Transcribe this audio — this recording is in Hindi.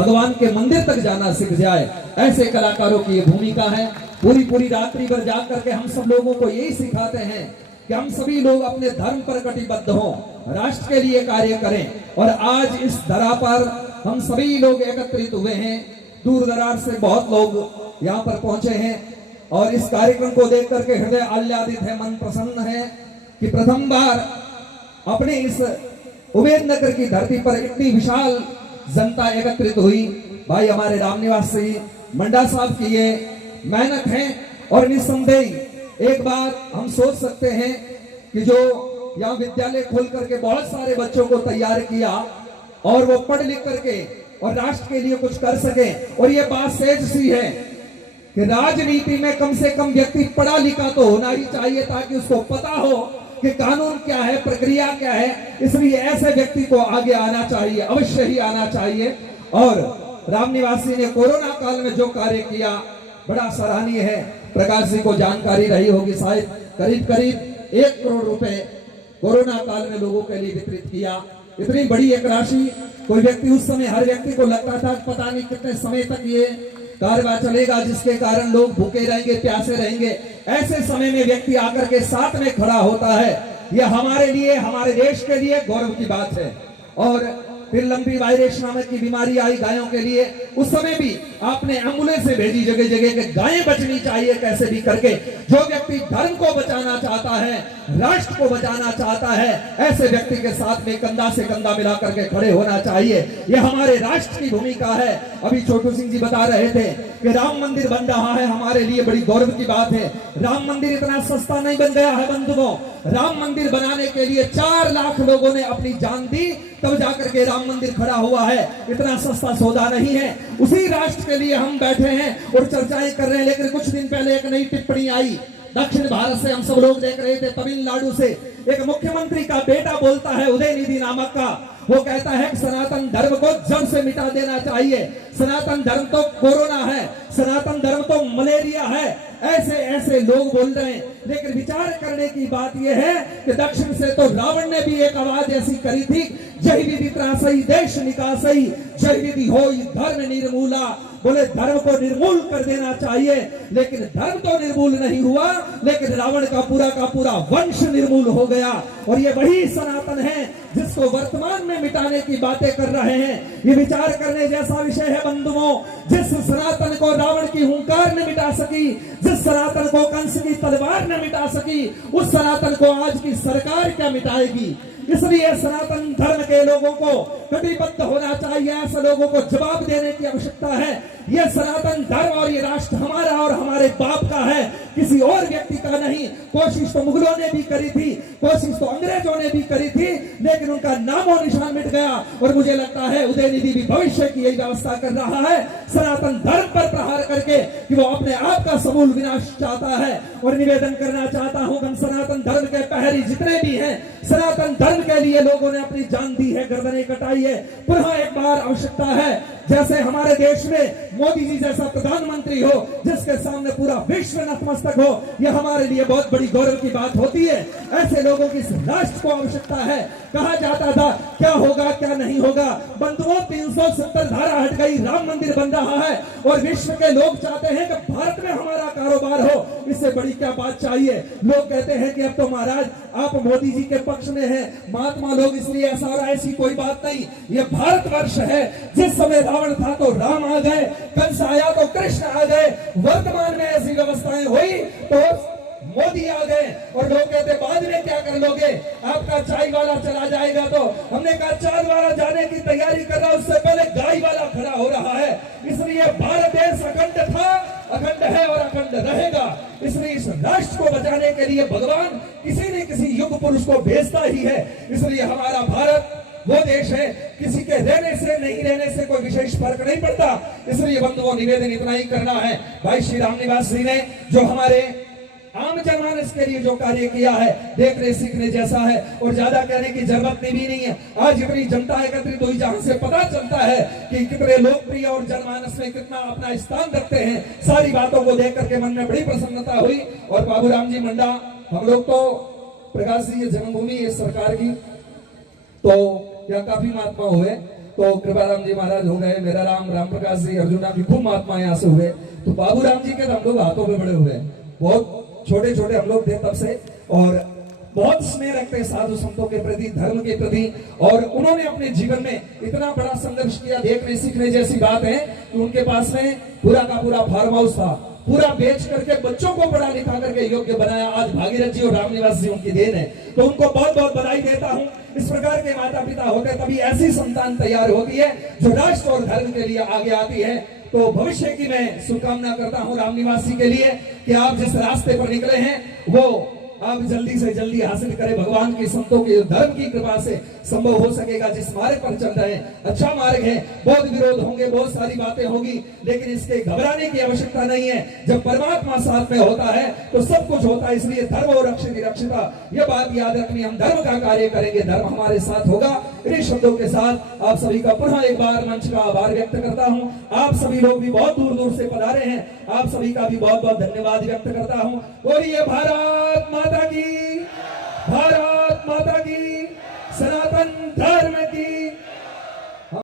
भगवान के मंदिर तक जाना सीख जाए। ऐसे कलाकारों की ये भूमिका है। पूरी पूरी रात्रि भर जाग करके हम सब लोगों को यही सिखाते हैं कि हम सभी लोग अपने धर्म पर कटिबद्ध हों, राष्ट्र के लिए कार्य करें। और आज इस धरा पर हम सभी लोग एकत्रित हुए हैं, दूर दराज से बहुत लोग यहाँ पर पहुंचे हैं और इस कार्यक्रम को देख करके हृदय आह्लादित है, मन प्रसन्न है कि प्रथम बार अपने इस उमेद नगर की धरती पर इतनी विशाल जनता एकत्रित हुई। भाई हमारे रामनिवास सिंह मंडा साहब की ये मेहनत है और निस्संदेह एक बात हम सोच सकते हैं कि जो यहाँ विद्यालय खोल करके बहुत सारे बच्चों को तैयार किया और वो पढ़ लिख करके और राष्ट्र के लिए कुछ कर सके। और ये बात सहज सी है कि राजनीति में कम से कम व्यक्ति पढ़ा लिखा तो होना ही चाहिए ताकि उसको पता हो कि कानून क्या है, प्रक्रिया क्या है। इसलिए ऐसे व्यक्ति को आगे आना चाहिए, अवश्य ही आना चाहिए। और रामनिवासी ने कोरोना काल में जो कार्य किया बड़ा सराहनीय है। प्रकाश जी को जानकारी रही होगी, शायद करीब करीब 1 करोड़ रुपए कोरोना काल में लोगों के लिए वितरित किया। इतनी बड़ी एक राशि कोई व्यक्ति उस समय, हर व्यक्ति को लगता था पता नहीं कितने समय तक ये कारवा चलेगा जिसके कारण लोग भूखे रहेंगे, प्यासे रहेंगे। ऐसे समय में व्यक्ति आकर के साथ में खड़ा होता है, यह हमारे लिए, हमारे देश के लिए गौरव की बात है। और फिर लंबी वायरस नामक की बीमारी आई गायों के लिए, उस समय भी आपने एम्बुलेंस से भेजी जगह जगह के गायें बचनी चाहिए कैसे भी करके। जो व्यक्ति धर्म को बचाना चाहता है, राष्ट्र को बचाना चाहता है, ऐसे व्यक्ति के साथ में कंधा से कंधा मिला करके खड़े होना चाहिए। यह हमारे राष्ट्र की भूमिका है। अभी छोटू सिंह जी बता रहे थे कि राम मंदिर बन रहा है, हमारे लिए बड़ी गौरव की बात है। राम मंदिर इतना सस्ता नहीं बन गया है बंधुओं। राम मंदिर बनाने के लिए 4 लाख लोगों ने अपनी जान दी, तब जाकर के राम मंदिर खड़ा हुआ है। इतना सस्ता सौदा नहीं है। उसी राष्ट्र के लिए हम बैठे हैं और चर्चाएं कर रहे हैं। लेकिन कुछ दिन पहले एक नई टिप्पणी आई दक्षिण भारत से, हम सब लोग देख रहे थे, तमिलनाडु से एक मुख्यमंत्री का बेटा बोलता है, उदयनिधि नामक का। वो कहता है कि सनातन धर्म को जड़ से मिटा देना चाहिए। सनातन धर्म तो कोरोना है, सनातन धर्म तो मलेरिया है। ऐसे ऐसे लोग बोल रहे हैं। लेकिन विचार करने की बात यह है कि दक्षिण से तो रावण ने भी एक आवाज ऐसी करी थी, जय विधि त्रासई देश निकासई, जय विधि हो धर्म निर्मूला। बोले धर्म को निर्मूल कर देना चाहिए। लेकिन धर्म तो निर्मूल नहीं हुआ, लेकिन रावण का पूरा वंश निर्मूल हो गया। और ये वही सनातन है जिसको वर्तमान में मिटाने की बातें कर रहे हैं। ये विचार करने जैसा विषय है बंधुओं। जिस सनातन को रावण की हुंकार ने मिटा सकी, जिस सनातन को कंस की तलवार ने मिटा सकी, उस सनातन को आज की सरकार क्या मिटाएगी। इसलिए सनातन धर्म के लोगों को कटिबद्ध होना चाहिए। ऐसे लोगों को जवाब देने की आवश्यकता है। यह सनातन धर्म और ये राष्ट्र हमारा और हमारे बाप का है, किसी और व्यक्ति का नहीं। कोशिश तो मुगलों ने भी करी थी, कोशिश तो अंग्रेजों ने भी करी थी, लेकिन उनका नामो निशान मिट गया। और मुझे लगता है उदयनिधि भी भविष्य की यही व्यवस्था कर रहा है, सनातन धर्म पर प्रहार करके, कि वो अपने आप का समूल विनाश चाहता है। और निवेदन करना चाहता हूं कि सनातन धर्म के पहरी जितने भी हैं, सनातन धर्म के लिए लोगों ने अपनी जान दी है, गर्दनें कटाई है। पुनः एक बार आवश्यकता है, जैसे हमारे देश में मोदी जी जैसा प्रधानमंत्री हो, जिसके सामने पूरा विश्व नतमस्तक हो, यह हमारे लिए बहुत बड़ी गौरव की बात होती है। ऐसे लोगों की इस राष्ट्र को आवश्यकता है। कहा जाता था क्या होगा क्या नहीं होगा। बंधुओं 370 धारा हट गई, राम मंदिर बन रहा है और विश्व के लोग चाहते हैं कि भारत में हमारा कारोबार हो। इससे बड़ी क्या बात चाहिए। लोग कहते हैं कि अब तो महाराज आप मोदी जी के पक्ष में हैं, महात्मा लोग, इसलिए ऐसा हो रहा है। ऐसी कोई बात नहीं। यह भारतवर्ष है। जिस समय रावण था तो राम आ गए, कंस आया तो कृष्ण आ गए। वर्तमान में ऐसी व्यवस्थाएं हुई तो मोदी आ गए। और लोग कहते बाद में क्या कर लोगे, आपका चाय वाला चला जाएगा। तो हमने कहा चाय वाला जाने की तैयारी कर रहा, उससे पहले गाय वाला खड़ा हो रहा है। इसलिए भारत देश अखंड था, अखंड है और अखंड रहेगा। इसलिए इस राष्ट्र को बचाने के लिए भगवान किसी न किसी युग पुरुष को भेजता ही है। इसलिए हमारा भारत वो देश है, किसी के रहने से नहीं रहने से कोई विशेष फर्क नहीं पड़ता। इसलिए बंधुओं निवेदन इतना ही करना है। भाई श्री रामनिवास जी ने जो हमारे आम जनमानस के लिए जो कार्य किया है, देखने सीखने जैसा है। और ज्यादा कहने की जरूरत भी नहीं है। आज इतनी जनता एकत्रित हुई, जहां से पता चलता है कि कितने लोकप्रिय और जनमानस में कितना अपना स्थान रखते हैं। सारी बातों को देख करके मन में बड़ी प्रसन्नता हुई। और बाबूराम जी मंडा, हम लोग तो प्रकाश जी जन्मभूमि है सरकार की, तो यहाँ काफी महात्मा हुए। तो कृपाराम जी महाराज हो गए, मेरा राम, राम प्रकाश जी, अर्जुन राम जी, खूब महात्मा यहाँ से हुए। तो बाबू राम जी के तो हम लोग हाथों में बड़े हुए, बहुत छोटे छोटे हम लोग थे तब से, और बहुत स्नेह रखते हैं साधु संतों के प्रति, धर्म के प्रति। और उन्होंने अपने जीवन में इतना बड़ा संघर्ष किया। देखने सीखने जैसी बात है कि उनके पास में पूरा का पूरा फार्म हाउस था, पूरा बेच करके बच्चों को पढ़ा लिखा करके योग्य बनाया। आज भागीरथ जी और रामनिवास जी उनकी देन है, तो उनको बहुत बहुत बधाई देता हूँ। इस प्रकार के माता पिता होते तभी ऐसी संतान तैयार होती है जो राष्ट्र और धर्म के लिए आगे आती है। तो भविष्य की मैं शुभकामना करता हूँ रामनिवास जी के लिए कि आप जिस रास्ते पर निकले हैं वो आप जल्दी से जल्दी हासिल करें। भगवान की, संतों के, धर्म की कृपा से संभव हो सकेगा। जिस मार्ग पर चल रहे हैं अच्छा मार्ग है, बहुत विरोध होंगे, बहुत सारी बातें होगी, लेकिन इसके घबराने की आवश्यकता नहीं है। जब परमात्मा साथ में होता है तो सब कुछ होता है। इसलिए धर्म और रक्षिता, यह बात याद रखनी, हम धर्म का कार्य करेंगे, धर्म हमारे साथ होगा। इन शब्दों के साथ आप सभी का पुनः एक बार मंच का आभार व्यक्त करता हूँ। आप सभी लोग भी बहुत दूर दूर से पधारे हैं, आप सभी का भी बहुत बहुत धन्यवाद व्यक्त करता हूँ। बोलिए भारत माता की, भारत माता की, सनातन धर्म